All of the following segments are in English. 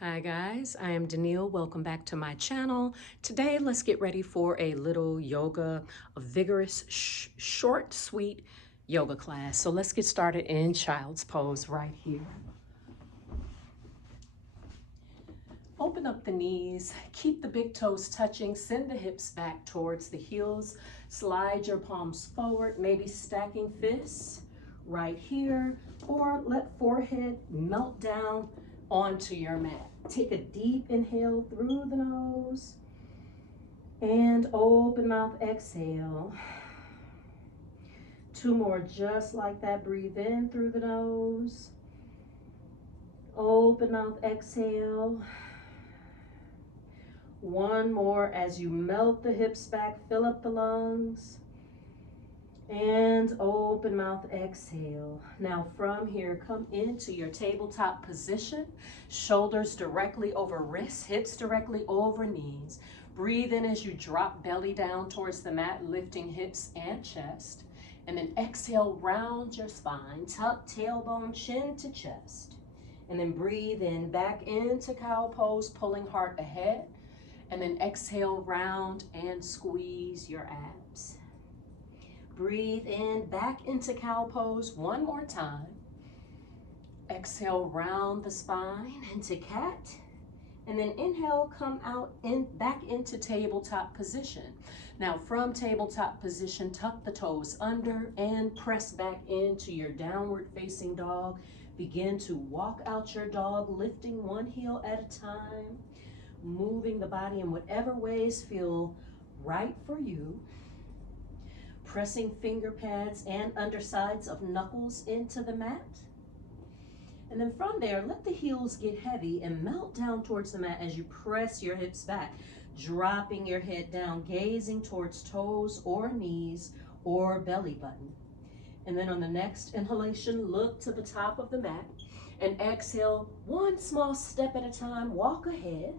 Hi guys, I am Danielle. Welcome back to my channel. Today, let's get ready for a little yoga, a vigorous, short, sweet yoga class. So let's get started in child's pose right here. Open up the knees, keep the big toes touching, send the hips back towards the heels, slide your palms forward, maybe stacking fists right here, or let forehead melt down onto your mat. Take a deep inhale through the nose and open mouth exhale. Two more just like that. Breathe in through the nose, open mouth exhale. One more as you melt the hips back, fill up the lungs, and open mouth exhale. Now from here, come into your tabletop position, shoulders directly over wrists, hips directly over knees. Breathe in as you drop belly down towards the mat, lifting hips and chest. And then exhale, round your spine, tuck tailbone, chin to chest. And then breathe in, back into cow pose, pulling heart ahead. And then exhale, round and squeeze your abs. Breathe in, back into cow pose one more time. Exhale, round the spine into cat. And then inhale, come out back into tabletop position. Now from tabletop position, tuck the toes under and press back into your downward facing dog. Begin to walk out your dog, lifting one heel at a time, moving the body in whatever ways feel right for you. Pressing finger pads and undersides of knuckles into the mat. And then from there, let the heels get heavy and melt down towards the mat as you press your hips back, dropping your head down, gazing towards toes or knees or belly button. And then on the next inhalation, look to the top of the mat and exhale one small step at a time, walk ahead.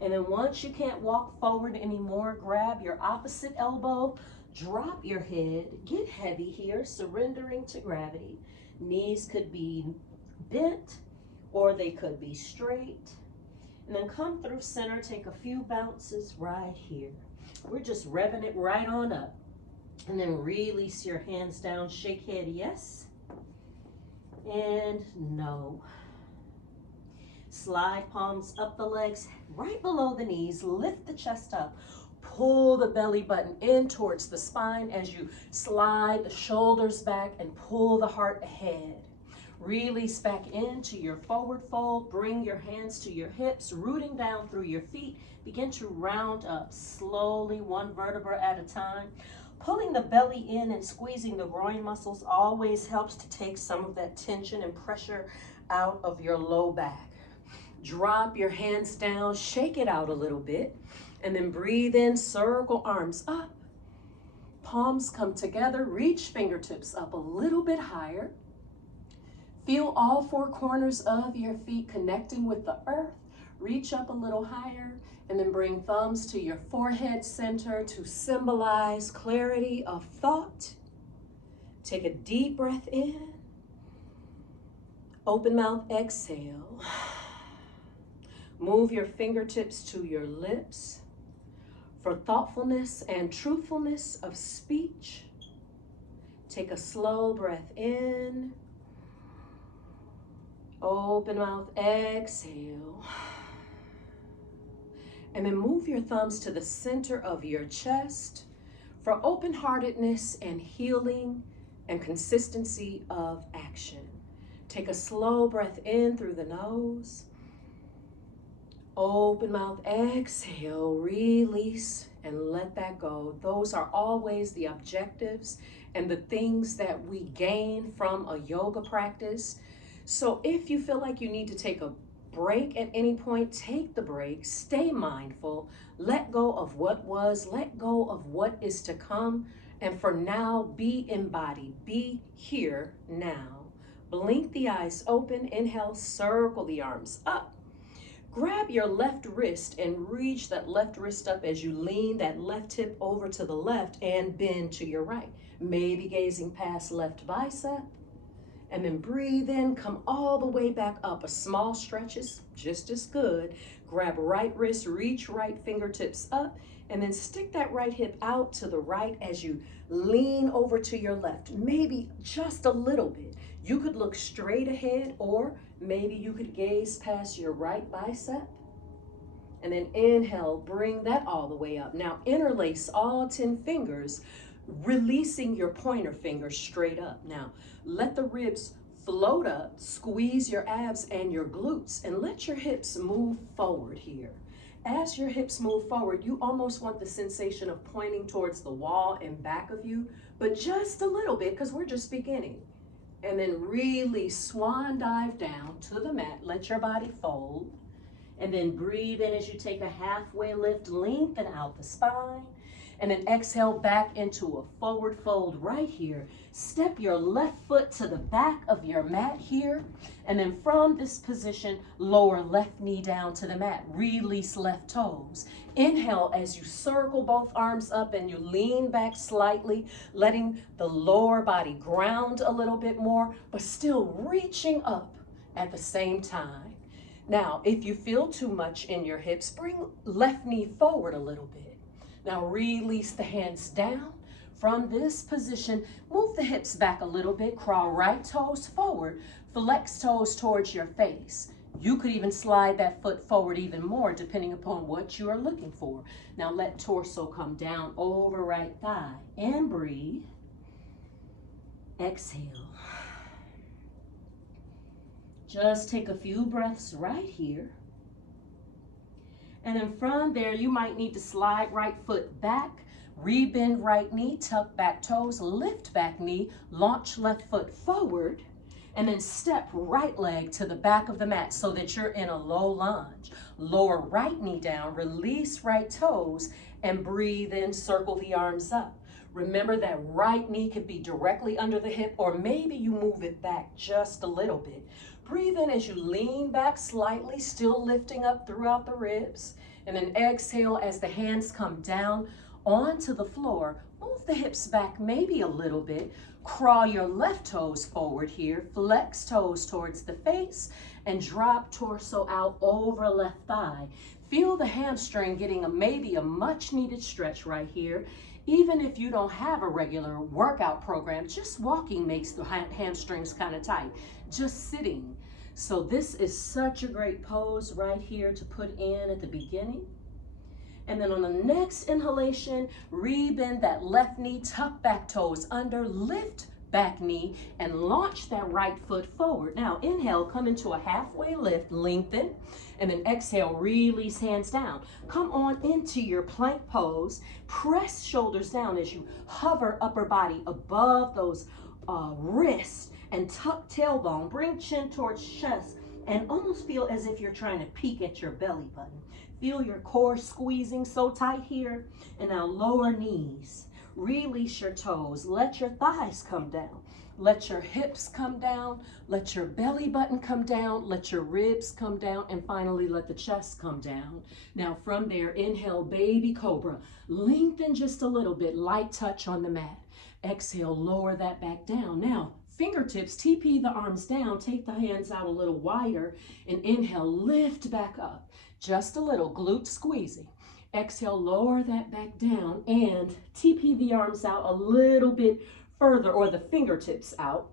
And then once you can't walk forward anymore, grab your opposite elbow, drop your head, get heavy here, surrendering to gravity. Knees could be bent or they could be straight. And then come through center, take a few bounces right here. We're just revving it right on up. And then release your hands down, shake head yes and no. Slide palms up the legs, right below the knees, lift the chest up. Pull the belly button in towards the spine as you slide the shoulders back and pull the heart ahead. Release back into your forward fold. Bring your hands to your hips, rooting down through your feet. Begin to round up slowly, one vertebra at a time. Pulling the belly in and squeezing the groin muscles always helps to take some of that tension and pressure out of your low back. Drop your hands down, shake it out a little bit, and then breathe in, circle arms up. Palms come together, reach fingertips up a little bit higher. Feel all four corners of your feet connecting with the earth. Reach up a little higher, and then bring thumbs to your forehead center to symbolize clarity of thought. Take a deep breath in. Open mouth, exhale. Move your fingertips to your lips for thoughtfulness and truthfulness of speech. Take a slow breath in. Open mouth, exhale. And then move your thumbs to the center of your chest for open-heartedness and healing and consistency of action. Take a slow breath in through the nose. Open mouth, exhale, release, and let that go. Those are always the objectives and the things that we gain from a yoga practice. So if you feel like you need to take a break at any point, take the break, stay mindful, let go of what was, let go of what is to come, and for now, be embodied, be here now. Blink the eyes open, inhale, circle the arms up. Grab your left wrist and reach that left wrist up as you lean that left hip over to the left and bend to your right. Maybe gazing past left bicep. And then breathe in, come all the way back up. A small stretch is just as good. Grab right wrist, reach right fingertips up, and then stick that right hip out to the right as you lean over to your left, maybe just a little bit. You could look straight ahead, or maybe you could gaze past your right bicep. And then inhale, bring that all the way up. Now interlace all 10 fingers, releasing your pointer finger straight up. Now let the ribs float up, squeeze your abs and your glutes, and let your hips move forward here. As your hips move forward, you almost want the sensation of pointing towards the wall and back of you, but just a little bit, because we're just beginning. And then really swan dive down to the mat. Let your body fold. And then breathe in as you take a halfway lift, lengthen out the spine. And then exhale back into a forward fold right here. Step your left foot to the back of your mat here. And then from this position, lower left knee down to the mat. Release left toes. Inhale as you circle both arms up and you lean back slightly, letting the lower body ground a little bit more, but still reaching up at the same time. Now, if you feel too much in your hips, bring left knee forward a little bit. Now release the hands down. From this position, move the hips back a little bit, crawl right toes forward, flex toes towards your face. You could even slide that foot forward even more depending upon what you are looking for. Now let torso come down over right thigh and breathe. Exhale. Just take a few breaths right here. And then from there, you might need to slide right foot back, rebend right knee, tuck back toes, lift back knee, launch left foot forward, and then step right leg to the back of the mat so that you're in a low lunge. Lower right knee down, release right toes, and breathe in, circle the arms up. Remember that right knee could be directly under the hip, or maybe you move it back just a little bit. Breathe in as you lean back slightly, still lifting up throughout the ribs. And then exhale as the hands come down onto the floor. Move the hips back maybe a little bit. Crawl your left toes forward here. Flex toes towards the face and drop torso out over left thigh. Feel the hamstring getting maybe a much needed stretch right here. Even if you don't have a regular workout program, just walking makes the hamstrings kind of tight. Just sitting. So this is such a great pose right here to put in at the beginning. And then on the next inhalation, rebend that left knee, tuck back toes under, lift back knee, and launch that right foot forward. Now inhale, come into a halfway lift, lengthen, and then exhale, release hands down. Come on into your plank pose, press shoulders down as you hover upper body above those wrists, and tuck tailbone, bring chin towards chest, and almost feel as if you're trying to peek at your belly button. Feel your core squeezing so tight here. And now lower knees. Release your toes. Let your thighs come down. Let your hips come down. Let your belly button come down. Let your ribs come down. And finally, let the chest come down. Now from there, inhale, baby cobra. Lengthen just a little bit. Light touch on the mat. Exhale, lower that back down. Now, fingertips, TP the arms down. Take the hands out a little wider. And inhale, lift back up. Just a little, glute squeezing. Exhale, lower that back down and TP the arms out a little bit further, or the fingertips out,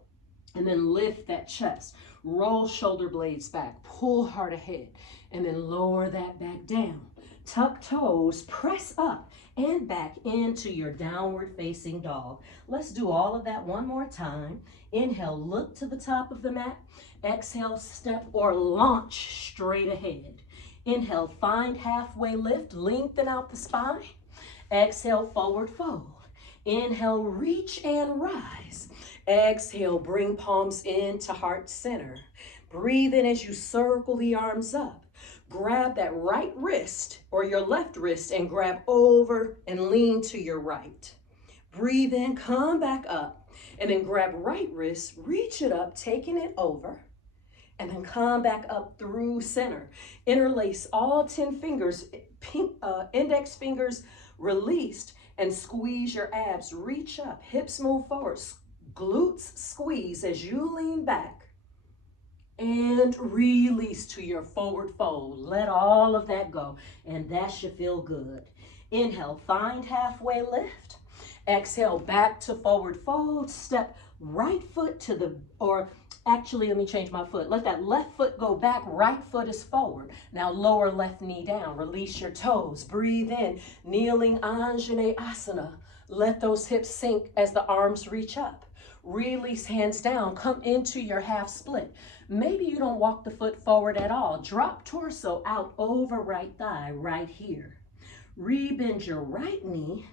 and then lift that chest. Roll shoulder blades back, pull hard ahead, and then lower that back down. Tuck toes, press up and back into your downward facing dog. Let's do all of that one more time. Inhale, look to the top of the mat. Exhale, step or launch straight ahead. Inhale, find halfway lift, lengthen out the spine. Exhale, forward fold. Inhale, reach and rise. Exhale, bring palms into heart center. Breathe in as you circle the arms up. Grab that right wrist or your left wrist and grab over and lean to your right. Breathe in, come back up, and then grab right wrist, reach it up, taking it over. And then come back up through center. Interlace all 10 fingers, index fingers released, and squeeze your abs. Reach up, hips move forward, Glutes squeeze as you lean back. And release to your forward fold. Let all of that go. And that should feel good. Inhale, find halfway lift. Exhale, back to forward fold. Step right foot to the, or actually, let me change my foot. Let that left foot go back. Right foot is forward. Now lower left knee down. Release your toes. Breathe in. Kneeling Anjaneyasana. Let those hips sink as the arms reach up. Release hands down. Come into your half split. Maybe you don't walk the foot forward at all. Drop torso out over right thigh right here. Rebend your right knee.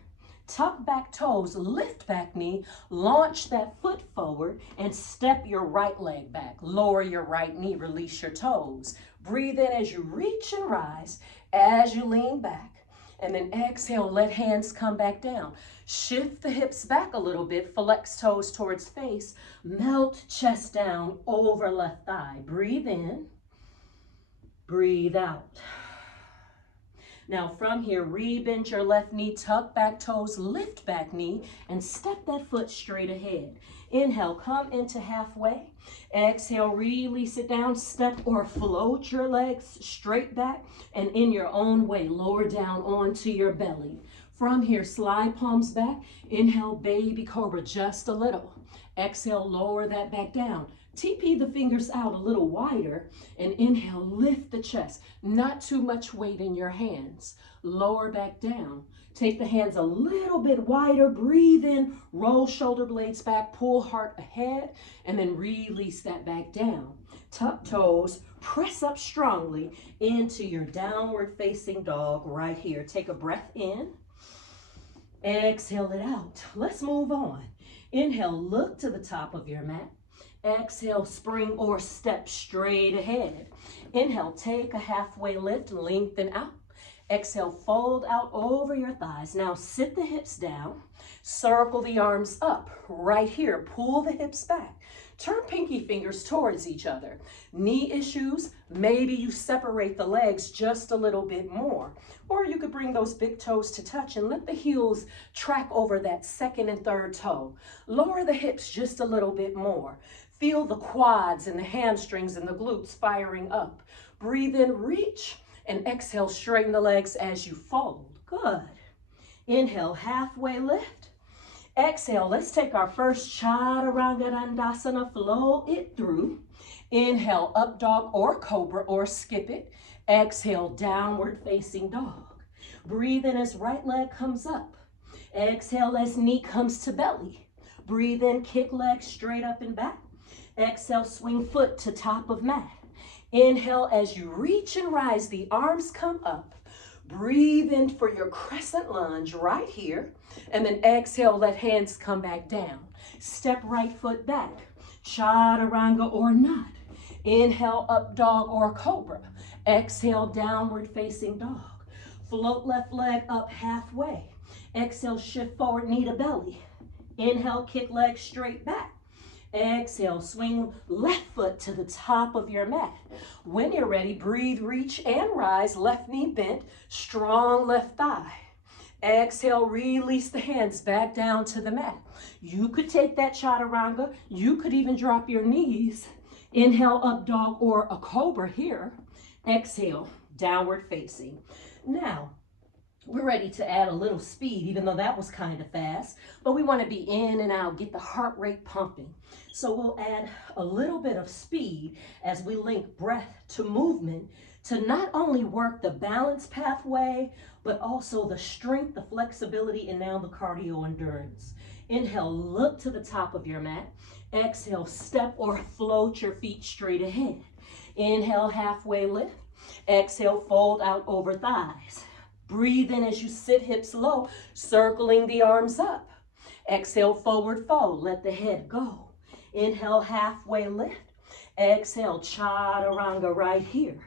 Tuck back toes, lift back knee, launch that foot forward, and step your right leg back. Lower your right knee, release your toes. Breathe in as you reach and rise, as you lean back. And then exhale, let hands come back down. Shift the hips back a little bit, flex toes towards face, melt chest down over left thigh. Breathe in, breathe out. Now from here, rebend your left knee, tuck back toes, lift back knee, and step that foot straight ahead. Inhale, come into halfway. Exhale, release it down, step or float your legs straight back, and in your own way, lower down onto your belly. From here, slide palms back. Inhale, baby cobra, just a little. Exhale, lower that back down. TP the fingers out a little wider, and inhale, lift the chest. Not too much weight in your hands. Lower back down. Take the hands a little bit wider. Breathe in, roll shoulder blades back, pull heart ahead, and then release that back down. Tuck toes, press up strongly into your downward facing dog right here. Take a breath in. Exhale it out. Let's move on. Inhale, look to the top of your mat. Exhale, spring or step straight ahead. Inhale, take a halfway lift, lengthen out. Exhale, fold out over your thighs. Now sit the hips down, circle the arms up right here. Pull the hips back. Turn pinky fingers towards each other. Knee issues, maybe you separate the legs just a little bit more. Or you could bring those big toes to touch and let the heels track over that second and third toe. Lower the hips just a little bit more. Feel the quads and the hamstrings and the glutes firing up. Breathe in, reach, and exhale, straighten the legs as you fold. Good. Inhale, halfway lift. Exhale, let's take our first Chaturanga Dandasana, flow it through. Inhale, up dog or cobra or skip it. Exhale, downward facing dog. Breathe in as right leg comes up. Exhale as knee comes to belly. Breathe in, kick leg straight up and back. Exhale, swing foot to top of mat. Inhale, as you reach and rise, the arms come up. Breathe in for your crescent lunge right here. And then exhale, let hands come back down. Step right foot back. Chaturanga or not. Inhale, up dog or cobra. Exhale, downward facing dog. Float left leg up halfway. Exhale, shift forward, knee to belly. Inhale, kick leg straight back. Exhale, swing left foot to the top of your mat. When you're ready, breathe, reach and rise. Left knee bent, strong left thigh. Exhale, release the hands back down to the mat. You could take that chaturanga. You could even drop your knees. Inhale, up dog or a cobra here. Exhale, downward facing. Now, we're ready to add a little speed, even though that was kind of fast, but we want to be in and out, get the heart rate pumping. So we'll add a little bit of speed as we link breath to movement to not only work the balance pathway, but also the strength, the flexibility, and now the cardio endurance. Inhale, look to the top of your mat. Exhale, step or float your feet straight ahead. Inhale, halfway lift. Exhale, fold out over thighs. Breathe in as you sit hips low, circling the arms up. Exhale, forward fold, let the head go. Inhale, halfway lift. Exhale, chaturanga right here.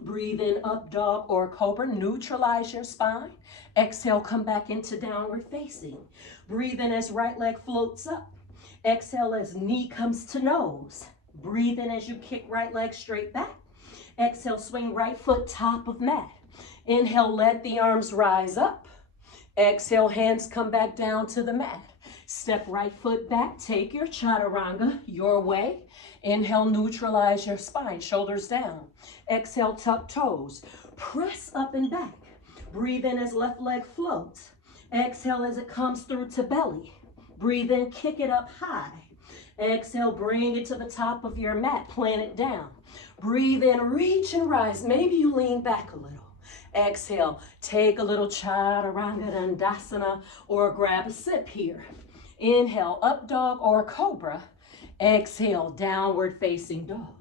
Breathe in, up dog or cobra, neutralize your spine. Exhale, come back into downward facing. Breathe in as right leg floats up. Exhale as knee comes to nose. Breathe in as you kick right leg straight back. Exhale, swing right foot top of mat. Inhale, let the arms rise up. Exhale, hands come back down to the mat. Step right foot back, take your chaturanga your way. Inhale, neutralize your spine, shoulders down. Exhale, tuck toes. Press up and back. Breathe in as left leg floats. Exhale as it comes through to belly. Breathe in, kick it up high. Exhale, bring it to the top of your mat, plant it down. Breathe in, reach and rise. Maybe you lean back a little. Exhale, take a little chaturanga dandasana or grab a sip here. Inhale, up dog or cobra. Exhale, downward facing dog.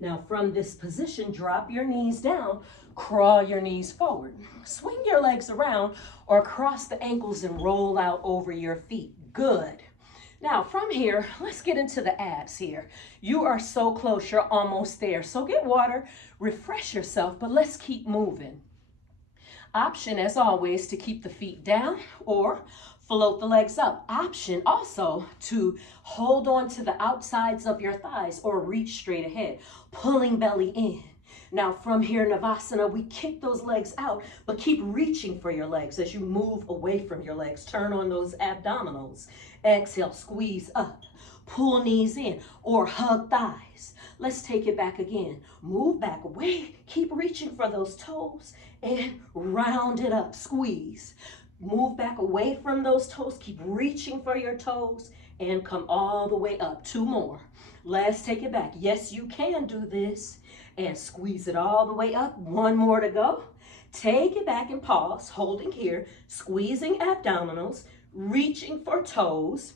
Now from this position, drop your knees down, crawl your knees forward. Swing your legs around or cross the ankles and roll out over your feet. Good. Now from here, let's get into the abs here. You are so close, you're almost there. So get water, refresh yourself, but let's keep moving. Option, as always, to keep the feet down or float the legs up. Option also to hold on to the outsides of your thighs or reach straight ahead, pulling belly in. Now from here, Navasana, we kick those legs out, but keep reaching for your legs as you move away from your legs. Turn on those abdominals. Exhale, squeeze up. Pull knees in or hug thighs. Let's take it back again. Move back away. Keep reaching for those toes and round it up. Squeeze. Move back away from those toes. Keep reaching for your toes and come all the way up. 2 more. Let's take it back. Yes, you can do this. And squeeze it all the way up. 1 more to go. Take it back and pause, holding here, squeezing abdominals, reaching for toes.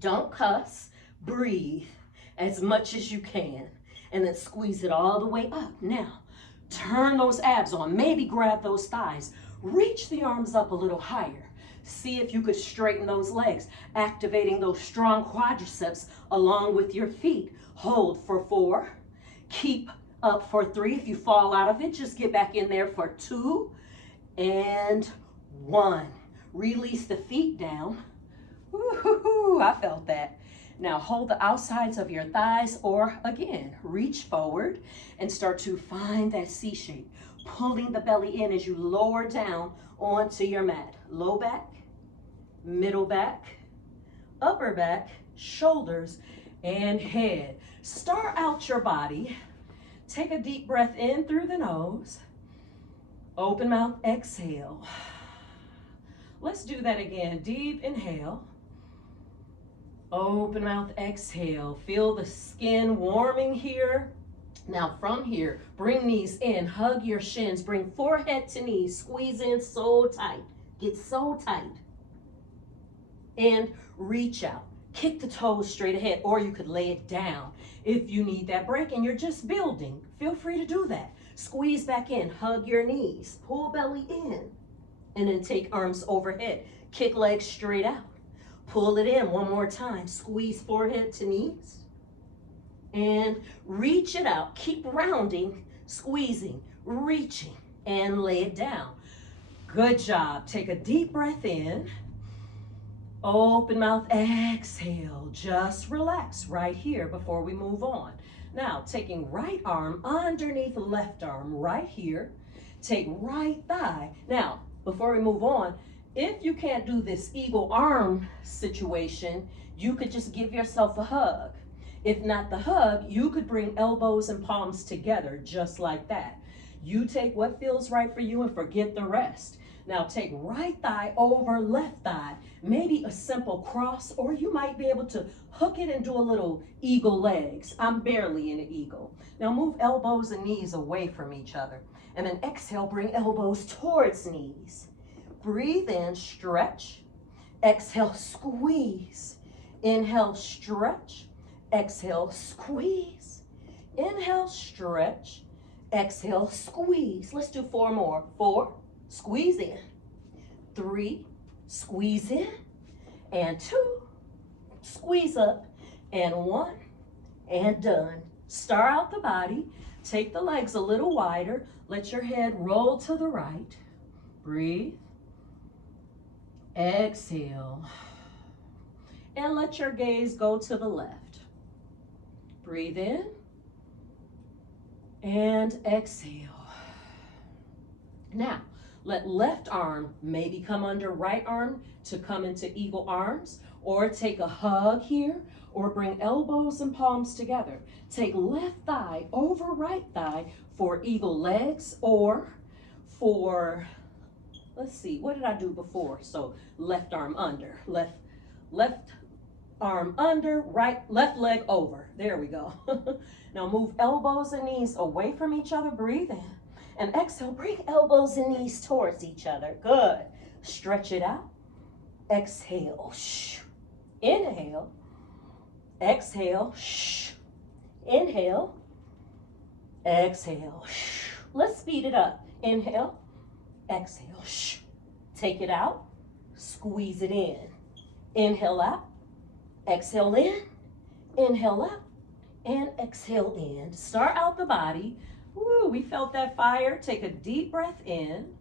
Don't cuss. Breathe as much as you can. And then squeeze it all the way up. Now, turn those abs on. Maybe grab those thighs. Reach the arms up a little higher. See if you could straighten those legs, activating those strong quadriceps along with your feet. Hold for 4. Keep up for 3. If you fall out of it, just get back in there for 2 and 1. Release the feet down. Woo-hoo-hoo, I felt that. Now hold the outsides of your thighs or again, reach forward and start to find that C shape. Pulling the belly in as you lower down onto your mat. Low back, middle back, upper back, shoulders, and head. Start out your body. Take a deep breath in through the nose. Open mouth, exhale. Let's do that again. Deep inhale. Open mouth, exhale. Feel the skin warming here. Now from here, bring knees in, hug your shins, bring forehead to knees, squeeze in so tight. Get so tight. And reach out. Kick the toes straight ahead, or you could lay it down. If you need that break and you're just building, feel free to do that. Squeeze back in, hug your knees, pull belly in, and then take arms overhead. Kick legs straight out. Pull it in 1 more time. Squeeze forehead to knees. And reach it out. Keep rounding, squeezing, reaching, and lay it down. Good job. Take a deep breath in. Open mouth, exhale. Just relax right here before we move on. Now, taking right arm underneath left arm right here. Take right thigh. Now, before we move on, if you can't do this eagle arm situation, you could just give yourself a hug. If not the hug, you could bring elbows and palms together just like that. You take what feels right for you and forget the rest. Now take right thigh over left thigh, maybe a simple cross, or you might be able to hook it and do a little eagle legs. I'm barely in an eagle. Now move elbows and knees away from each other. And then exhale, bring elbows towards knees. Breathe in, stretch. Exhale, squeeze. Inhale, stretch. Exhale, squeeze. Inhale, stretch. Exhale, squeeze. Let's do 4 more. 4, squeeze in. 3, squeeze in. And 2, squeeze up. And 1, and done. Star out the body. Take the legs a little wider. Let your head roll to the right. Breathe. Exhale. And let your gaze go to the left. Breathe in. And exhale. Now, Let left arm maybe come under right arm to come into eagle arms, or take a hug here, or bring elbows and palms together. Take left thigh over right thigh for eagle legs, or for, let's see, what did I do before? So left arm under, left arm under, left leg over. There we go. Now move elbows and knees away from each other. Breathe in. And exhale, bring elbows and knees towards each other. Good. Stretch it out. Exhale. Inhale. Exhale. Inhale. Exhale. Let's speed it up. Inhale. Exhale. Take it out. Squeeze it in. Inhale out. Exhale in. Inhale out. And exhale in. Start out the body. Woo, we felt that fire. Take a deep breath in.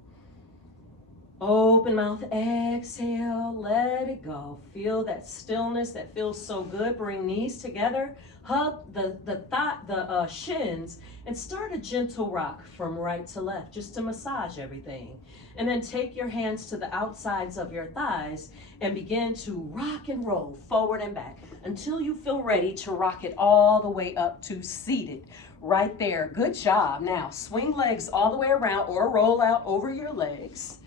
Open mouth, exhale, let it go. Feel that stillness that feels so good. Bring knees together. Hug the shins and start a gentle rock from right to left just to massage everything. And then take your hands to the outsides of your thighs and begin to rock and roll forward and back until you feel ready to rock it all the way up to seated. Right there, good job. Now swing legs all the way around or roll out over your legs.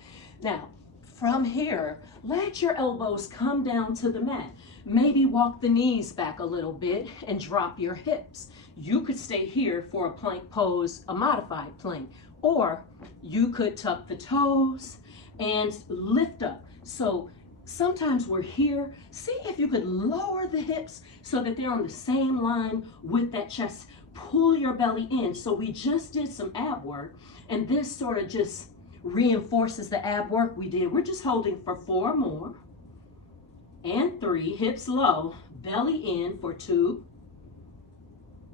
Now from here, let your elbows come down to the mat. Maybe walk the knees back a little bit and drop your hips. You could stay here for a plank pose, a modified plank, or you could tuck the toes and lift up. So sometimes we're here. See if you could lower the hips so that they're on the same line with that chest. Pull your belly in. So we just did some ab work, and this sort of just reinforces the ab work we did. We're just holding for 4 more. And 3, hips low, belly in for 2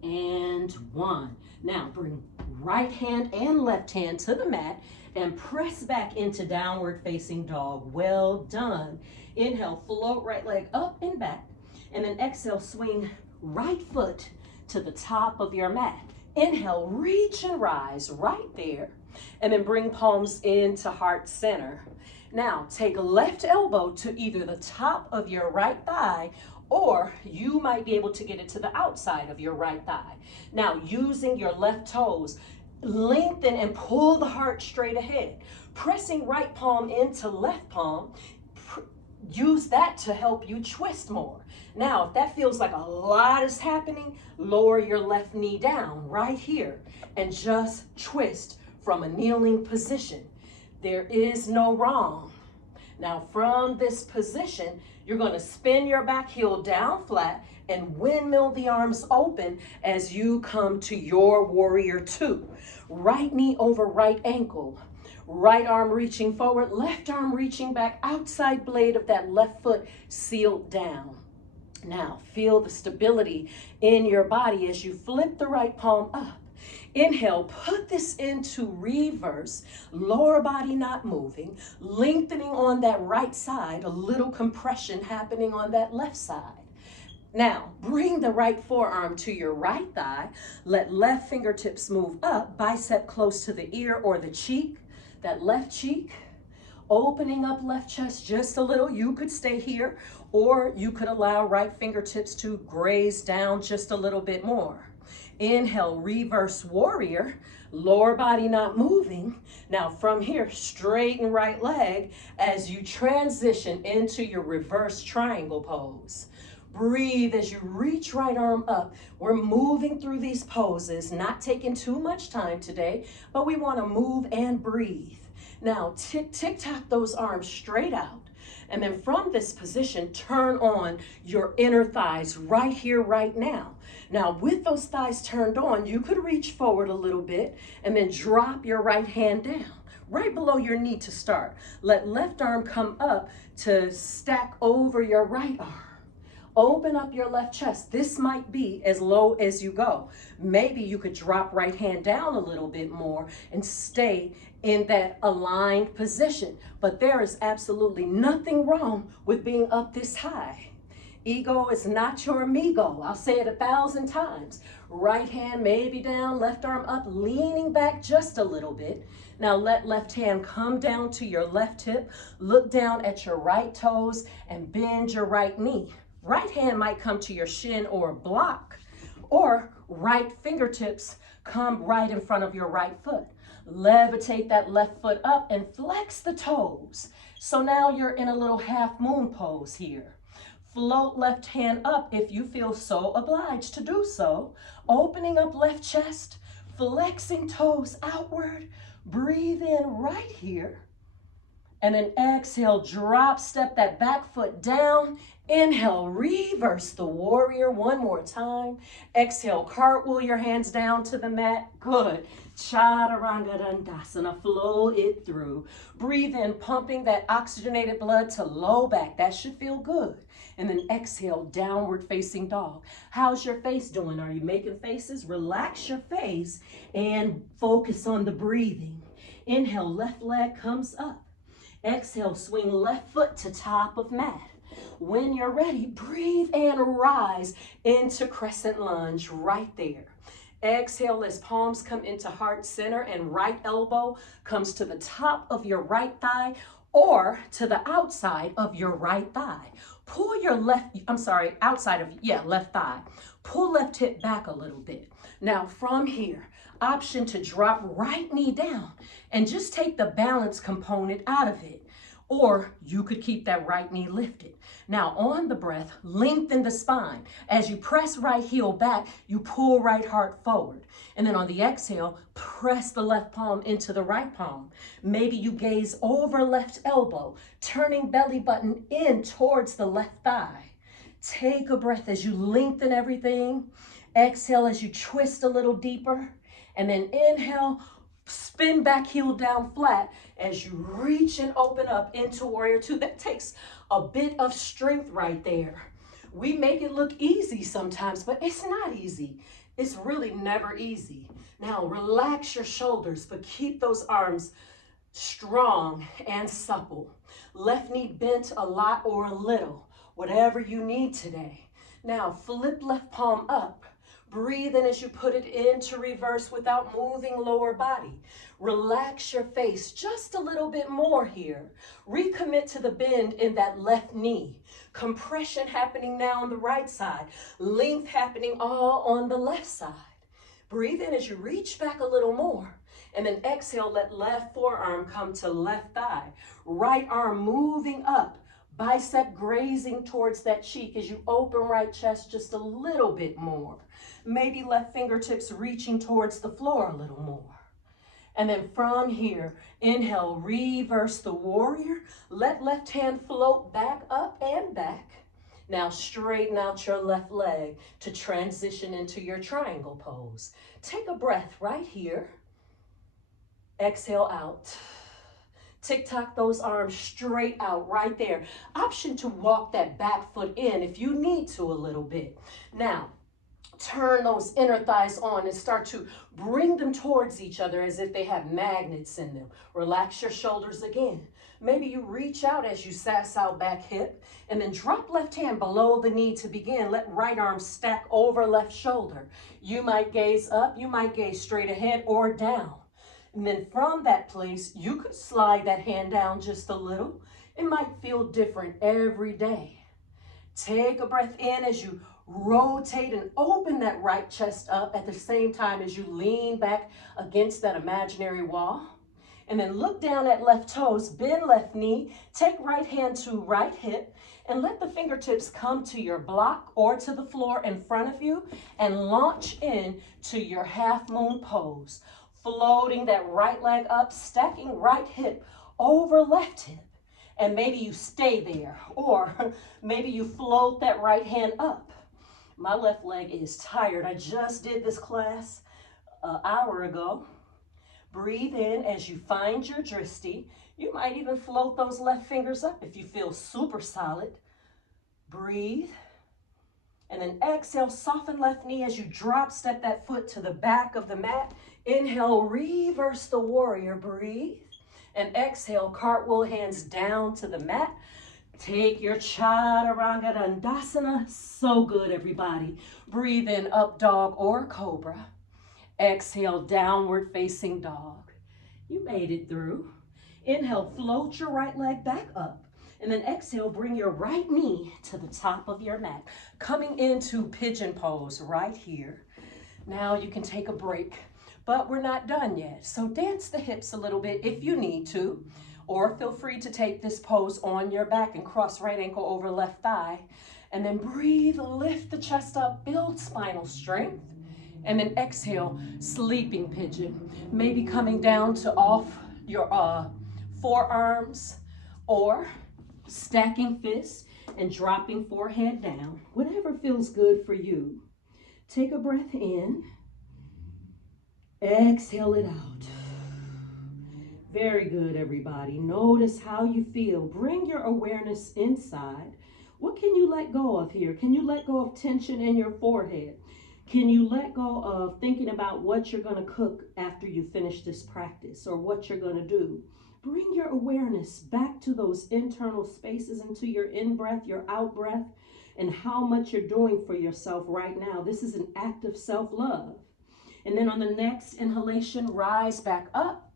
and 1. Now bring right hand and left hand to the mat and press back into downward facing dog. Well done. Inhale, float right leg up and back, and then exhale, swing right foot to the top of your mat. Inhale, reach and rise right there, and then bring palms into heart center. Now take left elbow to either the top of your right thigh, or you might be able to get it to the outside of your right thigh. Now using your left toes, lengthen and pull the heart straight ahead. Pressing right palm into left palm, use that to help you twist more. Now, if that feels like a lot is happening, lower your left knee down right here and just twist from a kneeling position. There is no wrong. Now, from this position, you're going to spin your back heel down flat and windmill the arms open as you come to your warrior 2. Right knee over right ankle. Right arm reaching forward, left arm reaching back, outside blade of that left foot sealed down. Now, feel the stability in your body as you flip the right palm up. Inhale, put this into reverse, lower body not moving, lengthening on that right side, a little compression happening on that left side. Now, bring the right forearm to your right thigh, let left fingertips move up, bicep close to the ear or the cheek, that left cheek, opening up left chest just a little. You could stay here, or you could allow right fingertips to graze down just a little bit more. Inhale, reverse warrior, lower body not moving. Now from here, straighten right leg as you transition into your reverse triangle pose. Breathe as you reach right arm up. We're moving through these poses, not taking too much time today, but we want to move and breathe. Now, tick-tock those arms straight out. And then from this position, turn on your inner thighs right here, right now. Now, with those thighs turned on, you could reach forward a little bit and then drop your right hand down, right below your knee to start. Let left arm come up to stack over your right arm. Open up your left chest. This might be as low as you go. Maybe you could drop right hand down a little bit more and stay in that aligned position. But there is absolutely nothing wrong with being up this high. Ego is not your amigo. I'll say it 1,000 times. Right hand maybe down, left arm up, leaning back just a little bit. Now let left hand come down to your left hip, look down at your right toes, and bend your right knee. Right hand might come to your shin or block, or right fingertips come right in front of your right foot. Levitate that left foot up and flex the toes. So now you're in a little half moon pose here. Float left hand up if you feel so obliged to do so. Opening up left chest, flexing toes outward. Breathe in right here. And then exhale, drop step that back foot down. Inhale, reverse the warrior one more time. Exhale, cartwheel your hands down to the mat. Good. Chaturanga Dandasana, flow it through. Breathe in, pumping that oxygenated blood to low back. That should feel good. And then exhale, downward facing dog. How's your face doing? Are you making faces? Relax your face and focus on the breathing. Inhale, left leg comes up. Exhale, swing left foot to top of mat. When you're ready, breathe and rise into crescent lunge right there. Exhale as palms come into heart center and right elbow comes to the top of your right thigh or to the outside of your right thigh. Pull your left thigh. Pull left hip back a little bit. Now from here, option to drop right knee down and just take the balance component out of it. Or you could keep that right knee lifted. Now on the breath, lengthen the spine. As you press right heel back, you pull right heart forward. And then on the exhale, press the left palm into the right palm. Maybe you gaze over left elbow, turning belly button in towards the left thigh. Take a breath as you lengthen everything. Exhale as you twist a little deeper. And then inhale, spin back heel down flat as you reach and open up into warrior two. That takes a bit of strength right there. We make it look easy sometimes, but it's not easy. It's really never easy. Now relax your shoulders, but keep those arms strong and supple. Left knee bent a lot or a little, whatever you need today. Now flip left palm up. Breathe in as you put it into reverse without moving lower body. Relax your face just a little bit more here. Recommit to the bend in that left knee. Compression happening now on the right side. Length happening all on the left side. Breathe in as you reach back a little more. And then exhale, let left forearm come to left thigh. Right arm moving up. Bicep grazing towards that cheek as you open right chest just a little bit more. Maybe left fingertips reaching towards the floor a little more. And then from here, inhale, reverse the warrior. Let left hand float back up and back. Now straighten out your left leg to transition into your triangle pose. Take a breath right here. Exhale out. Tick-tock those arms straight out right there. Option to walk that back foot in if you need to a little bit. Now, turn those inner thighs on and start to bring them towards each other as if they have magnets in them. Relax your shoulders again. Maybe you reach out as you sass out back hip and then drop left hand below the knee to begin. Let right arm stack over left shoulder. You might gaze up, you might gaze straight ahead or down. And then from that place, you could slide that hand down just a little. It might feel different every day. Take a breath in as you rotate and open that right chest up at the same time as you lean back against that imaginary wall. And then look down at left toes, bend left knee, take right hand to right hip, and let the fingertips come to your block or to the floor in front of you and launch in to your half moon pose. Floating that right leg up, stacking right hip over left hip. And maybe you stay there, or maybe you float that right hand up. My left leg is tired. I just did this class an hour ago. Breathe in as you find your drishti. You might even float those left fingers up if you feel super solid. Breathe. And then exhale, soften left knee as you drop step that foot to the back of the mat. Inhale, reverse the warrior, breathe. And exhale, cartwheel hands down to the mat. Take your Chaturanga Dandasana. So good, everybody. Breathe in, up dog or cobra. Exhale, downward facing dog. You made it through. Inhale, float your right leg back up. And then exhale, bring your right knee to the top of your mat. Coming into pigeon pose right here. Now you can take a break, but we're not done yet. So dance the hips a little bit if you need to, or feel free to take this pose on your back and cross right ankle over left thigh. And then breathe, lift the chest up, build spinal strength. And then exhale, sleeping pigeon. Maybe coming down to off your forearms, or stacking fists and dropping forehead down. Whatever feels good for you. Take a breath in. Exhale it out. Very good, everybody. Notice how you feel. Bring your awareness inside. What can you let go of here? Can you let go of tension in your forehead? Can you let go of thinking about what you're going to cook after you finish this practice, or what you're going to do? Bring your awareness back to those internal spaces, into your in-breath, your out-breath, and how much you're doing for yourself right now. This is an act of self-love. And then on the next inhalation, rise back up.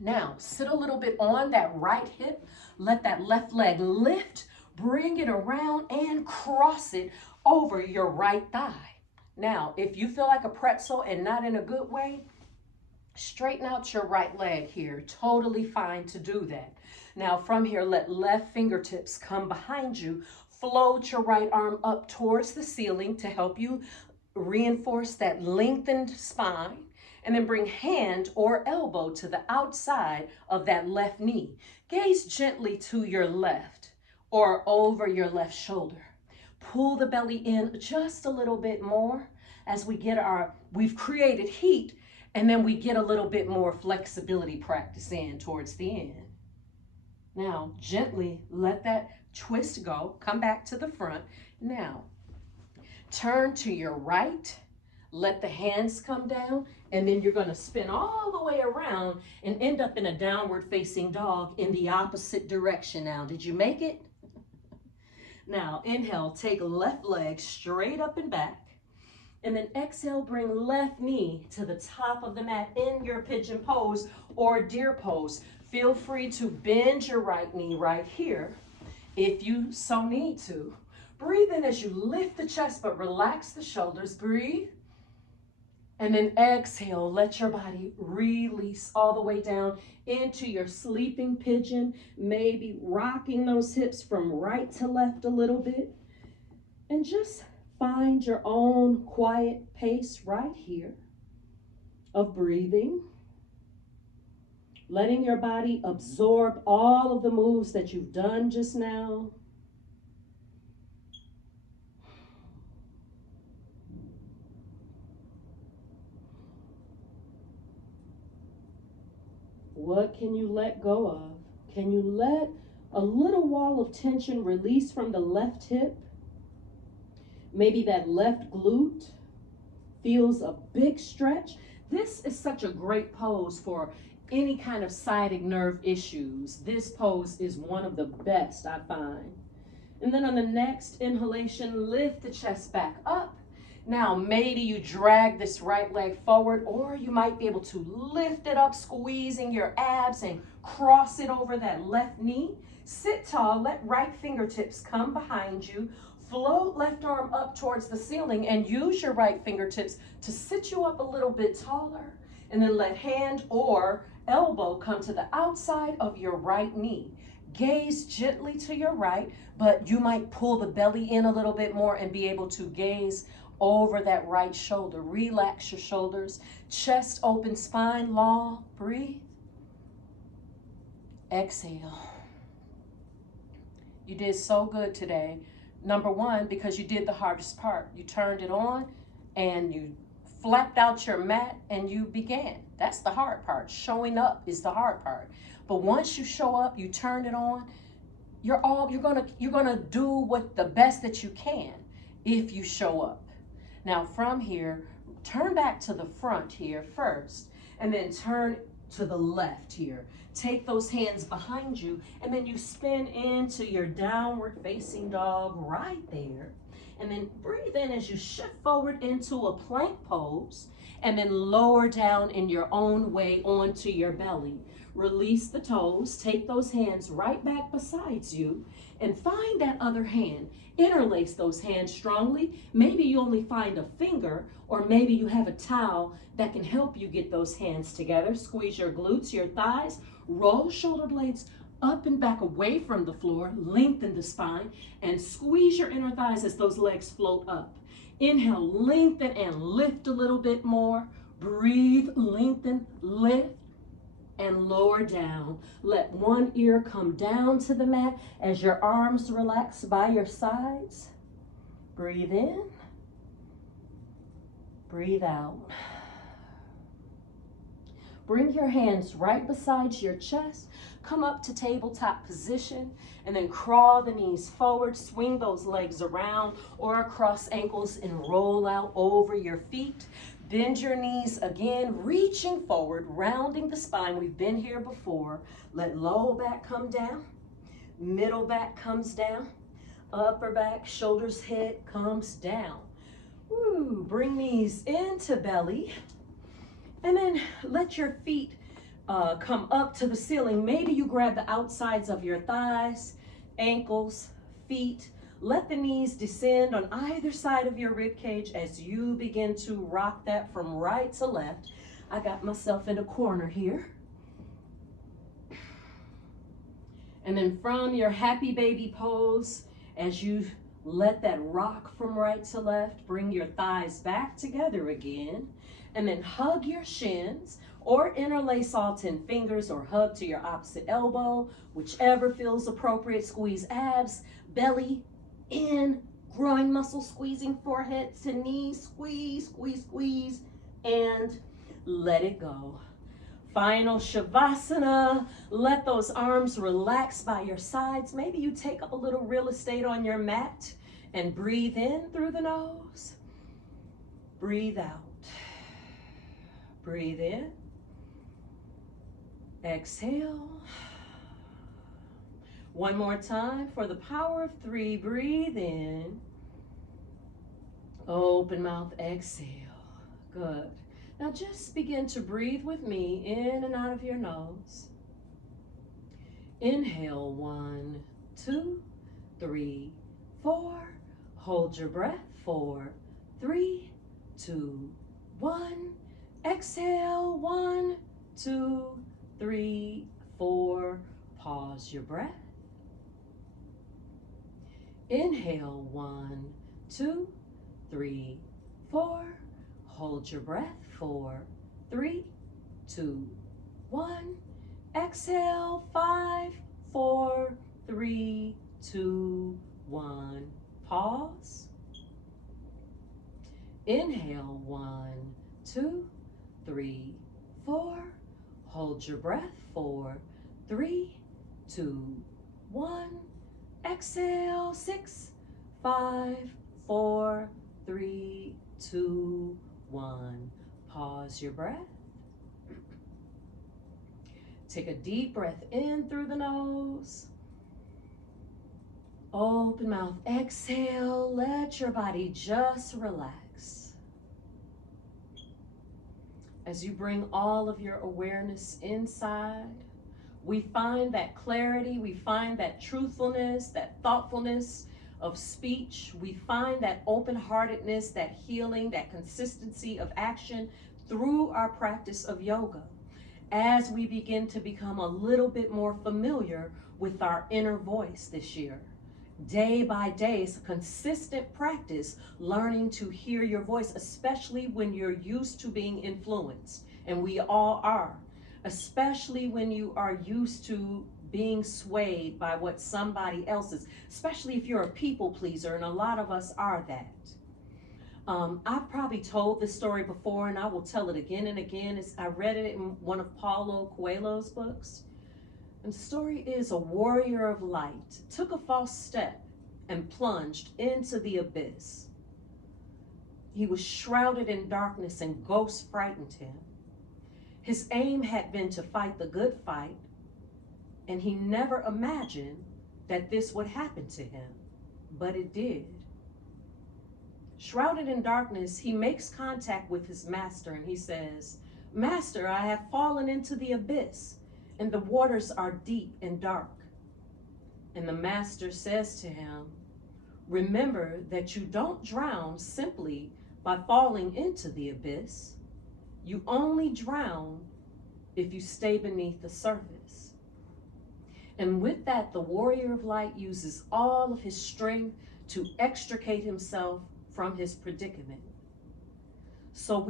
Now, sit a little bit on that right hip. Let that left leg lift. Bring it around and cross it over your right thigh. Now, if you feel like a pretzel and not in a good way, straighten out your right leg here. Totally fine to do that. Now, from here, let left fingertips come behind you. Float your right arm up towards the ceiling to help you reinforce that lengthened spine. And then bring hand or elbow to the outside of that left knee. Gaze gently to your left or over your left shoulder. Pull the belly in just a little bit more as we've created heat, and then we get a little bit more flexibility practice in towards the end. Now, gently let that twist go. Come back to the front. Now, turn to your right. Let the hands come down, and then you're going to spin all the way around and end up in a downward facing dog in the opposite direction. Now, did you make it? Now, inhale, take left leg straight up and back. And then exhale, bring left knee to the top of the mat in your pigeon pose or deer pose. Feel free to bend your right knee right here if you so need to. Breathe in as you lift the chest, but relax the shoulders. Breathe. And then exhale, let your body release all the way down into your sleeping pigeon, maybe rocking those hips from right to left a little bit. And just find your own quiet pace right here of breathing, letting your body absorb all of the moves that you've done just now. What can you let go of? Can you let a little wall of tension release from the left hip? Maybe that left glute feels a big stretch. This is such a great pose for any kind of sciatic nerve issues. This pose is one of the best, I find. And then on the next inhalation, lift the chest back up. Now, maybe you drag this right leg forward, or you might be able to lift it up, squeezing your abs and cross it over that left knee. Sit tall, let right fingertips come behind you. Float left arm up towards the ceiling and use your right fingertips to sit you up a little bit taller. And then let hand or elbow come to the outside of your right knee. Gaze gently to your right, but you might pull the belly in a little bit more and be able to gaze over that right shoulder. Relax your shoulders. Chest open, spine long. Breathe. Exhale. You did so good today. Number one, because you did the hardest part. You turned it on and you flapped out your mat and you began. That's the hard part. Showing up is the hard part. But once you show up, you turn it on, you're gonna do what the best that you can if you show up. Now from here, turn back to the front here first, and then turn to the left here. Take those hands behind you, and then you spin into your downward facing dog right there. And then breathe in as you shift forward into a plank pose, and then lower down in your own way onto your belly. Release the toes, take those hands right back beside you, and find that other hand. Interlace those hands strongly. Maybe you only find a finger, or maybe you have a towel that can help you get those hands together. Squeeze your glutes, your thighs, roll shoulder blades up and back away from the floor, lengthen the spine, and squeeze your inner thighs as those legs float up. Inhale, lengthen and lift a little bit more. Breathe, lengthen, lift, and lower down. Let one ear come down to the mat as your arms relax by your sides. Breathe in, breathe out. Bring your hands right beside your chest. Come up to tabletop position, and then crawl the knees forward. Swing those legs around or across ankles and roll out over your feet. Bend your knees again, reaching forward, rounding the spine. We've been here before. Let low back come down, middle back comes down, upper back, shoulders, head comes down. Woo. Bring knees into belly, and then let your feet come up to the ceiling. Maybe you grab the outsides of your thighs, ankles, feet. Let the knees descend on either side of your rib cage as you begin to rock that from right to left. I got myself in a corner here. And then from your happy baby pose, as you let that rock from right to left, bring your thighs back together again. And then hug your shins or interlace all 10 fingers or hug to your opposite elbow, whichever feels appropriate. Squeeze abs, belly in, groin muscle squeezing forehead to knees. Squeeze, squeeze, squeeze, and let it go. Final Shavasana. Let those arms relax by your sides. Maybe you take up a little real estate on your mat and breathe in through the nose. Breathe out. Breathe in. Exhale. One more time for the power of 3. Breathe in. Open mouth, exhale. Good. Now just begin to breathe with me in and out of your nose. Inhale, 1, 2, 3, 4. Hold your breath, 4, 3, 2, 1. Exhale, 1, 2, 3, 4. Pause your breath. Inhale, 1, 2, 3, 4. Hold your breath, 4, 3, 2, 1. Exhale, 5, 4, 3, 2, 1. Pause. Inhale, 1, 2, 3, 4. Hold your breath, 4, 3, 2, 1. Exhale, 6, 5, 4, 3, 2, 1. Pause your breath. Take a deep breath in through the nose. Open mouth, exhale. Let your body just relax. As you bring all of your awareness inside, we find that clarity, we find that truthfulness, that thoughtfulness of speech. We find that open-heartedness, that healing, that consistency of action through our practice of yoga as we begin to become a little bit more familiar with our inner voice this year. Day by day, it's a consistent practice learning to hear your voice, especially when you're used to being influenced, and we all are. Especially when you are used to being swayed by what somebody else is, especially if you're a people pleaser, and a lot of us are that. I've probably told this story before, and I will tell it again and again. I read it in one of Paulo Coelho's books. And the story is a warrior of light took a false step and plunged into the abyss. He was shrouded in darkness and ghosts frightened him. His aim had been to fight the good fight, and he never imagined that this would happen to him, but it did. Shrouded in darkness, he makes contact with his master and he says, "Master, I have fallen into the abyss, and the waters are deep and dark." And the master says to him, "Remember that you don't drown simply by falling into the abyss. You only drown if you stay beneath the surface." And with that, the warrior of light uses all of his strength to extricate himself from his predicament. So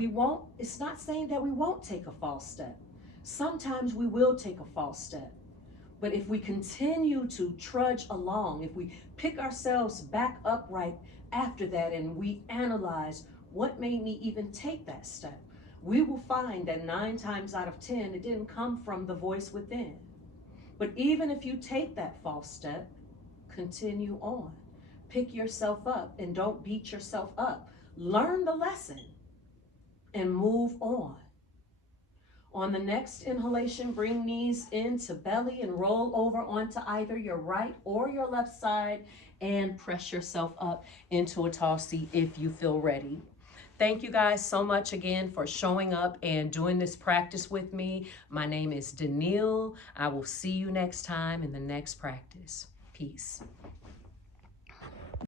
it's not saying that we won't take a false step. Sometimes we will take a false step. But if we continue to trudge along, if we pick ourselves back upright after that and we analyze what made me even take that step, we will find that 9 times out of 10, it didn't come from the voice within. But even if you take that false step, continue on. Pick yourself up and don't beat yourself up. Learn the lesson and move on. On the next inhalation, bring knees into belly and roll over onto either your right or your left side and press yourself up into a tall seat if you feel ready. Thank you guys so much again for showing up and doing this practice with me. My name is Danielle. I will see you next time in the next practice. Peace.